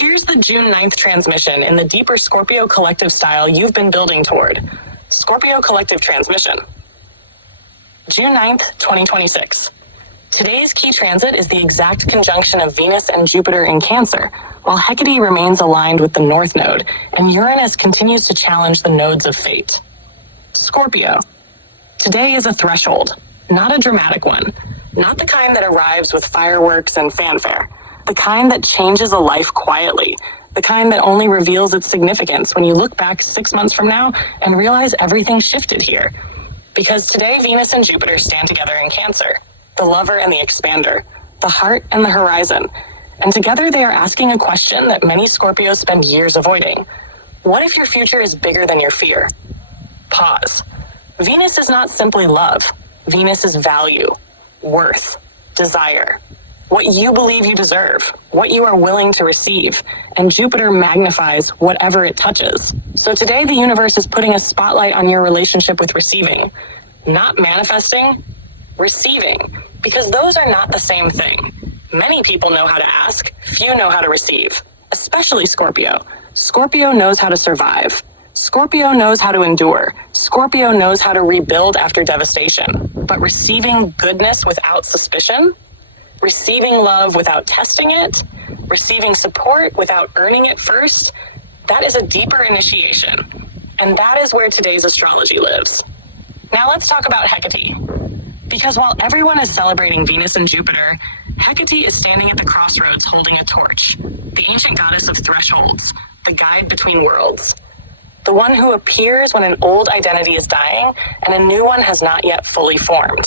Here's the June 9th transmission in the deeper Scorpio collective style you've been building toward. Scorpio collective transmission. June 9th, 2026. Today's key transit is the exact conjunction of Venus and Jupiter in Cancer, while Hecate remains aligned with the North Node, and Uranus continues to challenge the nodes of fate. Scorpio. Today is a threshold, not a dramatic one, not the kind that arrives with fireworks and fanfare. The kind that changes a life quietly, the kind that only reveals its significance when you look back 6 months from now and realize everything shifted here. Because today Venus and Jupiter stand together in Cancer, the lover and the expander, the heart and the horizon, and together they are asking a question that many Scorpios spend years avoiding. What if your future is bigger than your fear? Pause. Venus is not simply love. Venus is value, worth, desire. What you believe you deserve, what you are willing to receive, and Jupiter magnifies whatever it touches. So today the universe is putting a spotlight on your relationship with receiving. Not manifesting, receiving, because those are not the same thing. Many people know how to ask, few know how to receive, especially Scorpio. Scorpio knows how to survive. Scorpio knows how to endure. Scorpio knows how to rebuild after devastation. But receiving goodness without suspicion, receiving love without testing it, receiving support without earning it first, that is a deeper initiation. And that is where today's astrology lives. Now let's talk about Hecate. Because while everyone is celebrating Venus and Jupiter, Hecate is standing at the crossroads holding a torch, the ancient goddess of thresholds, the guide between worlds. The one who appears when an old identity is dying and a new one has not yet fully formed.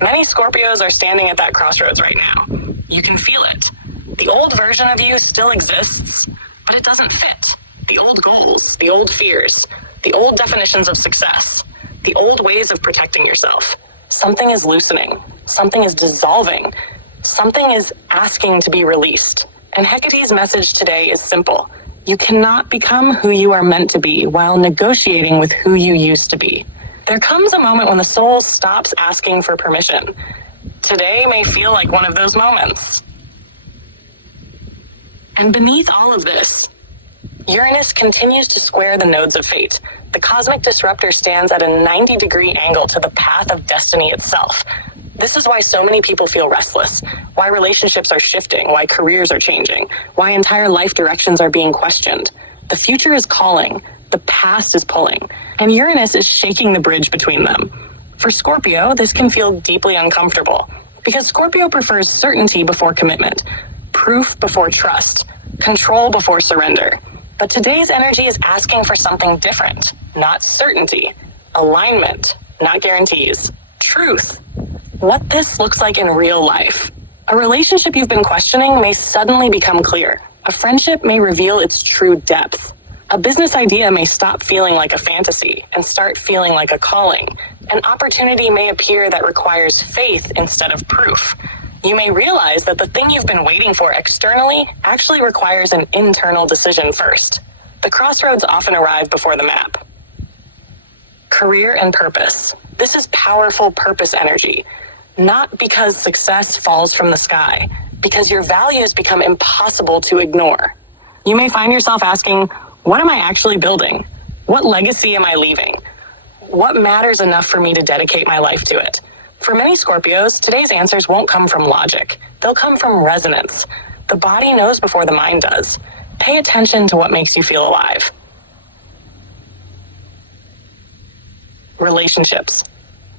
Many Scorpios are standing at that crossroads right now. You can feel it. The old version of you still exists, but it doesn't fit. The old goals, the old fears, the old definitions of success, the old ways of protecting yourself. Something is loosening. Something is dissolving. Something is asking to be released. And Hecate's message today is simple. You cannot become who you are meant to be while negotiating with who you used to be. There comes a moment when the soul stops asking for permission. Today may feel like one of those moments. And beneath all of this, Uranus continues to square the nodes of fate. The cosmic disruptor stands at a 90-degree angle to the path of destiny itself. This is why so many people feel restless, why relationships are shifting, why careers are changing, why entire life directions are being questioned. The future is calling. The past is pulling, and Uranus is shaking the bridge between them. For Scorpio, this can feel deeply uncomfortable, because Scorpio prefers certainty before commitment, proof before trust, control before surrender. But today's energy is asking for something different, not certainty, alignment, not guarantees, truth. What this looks like in real life. A relationship you've been questioning may suddenly become clear. A friendship may reveal its true depth. A business idea may stop feeling like a fantasy and start feeling like a calling. An opportunity may appear that requires faith instead of proof. You may realize that the thing you've been waiting for externally actually requires an internal decision first. The crossroads often arrive before the map. Career and purpose. This is powerful purpose energy. Not because success falls from the sky, because your values become impossible to ignore. You may find yourself asking, what am I actually building? What legacy am I leaving? What matters enough for me to dedicate my life to it? For many Scorpios, today's answers won't come from logic. They'll come from resonance. The body knows before the mind does. Pay attention to what makes you feel alive. Relationships.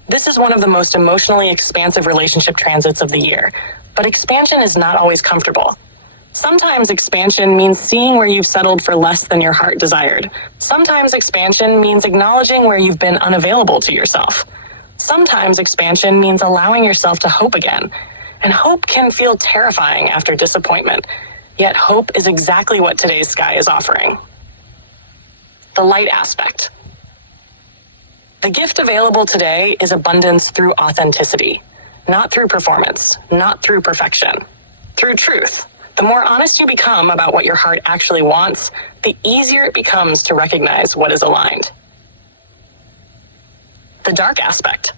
This is one of the most emotionally expansive relationship transits of the year, but expansion is not always comfortable. Sometimes expansion means seeing where you've settled for less than your heart desired. Sometimes expansion means acknowledging where you've been unavailable to yourself. Sometimes expansion means allowing yourself to hope again. And hope can feel terrifying after disappointment. Yet hope is exactly what today's sky is offering. The light aspect. The gift available today is abundance through authenticity, not through performance, not through perfection, through truth. The more honest you become about what your heart actually wants, the easier it becomes to recognize what is aligned. The dark aspect.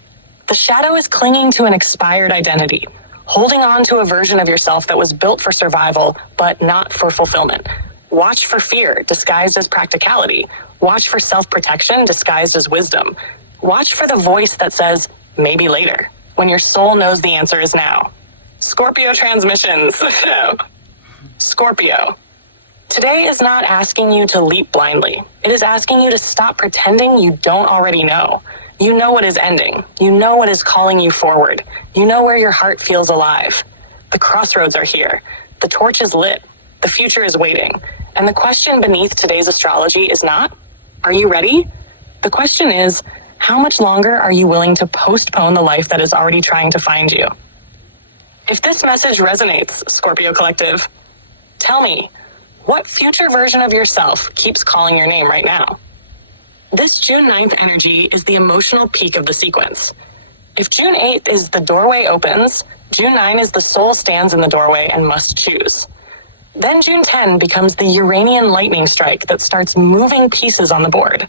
The shadow is clinging to an expired identity, holding on to a version of yourself that was built for survival, but not for fulfillment. Watch for fear disguised as practicality. Watch for self-protection disguised as wisdom. Watch for the voice that says, maybe later, when your soul knows the answer is now. Scorpio transmissions. Scorpio. Today is not asking you to leap blindly. It is asking you to stop pretending you don't already know. You know what is ending. You know what is calling you forward. You know where your heart feels alive. The crossroads are here. The torch is lit. The future is waiting. And the question beneath today's astrology is not, are you ready? The question is, how much longer are you willing to postpone the life that is already trying to find you? If this message resonates, Scorpio Collective, tell me, what future version of yourself keeps calling your name right now? This June 9th energy is the emotional peak of the sequence. If June 8th is the doorway opens, June 9 is the soul stands in the doorway and must choose. Then June 10 becomes the Uranian lightning strike that starts moving pieces on the board.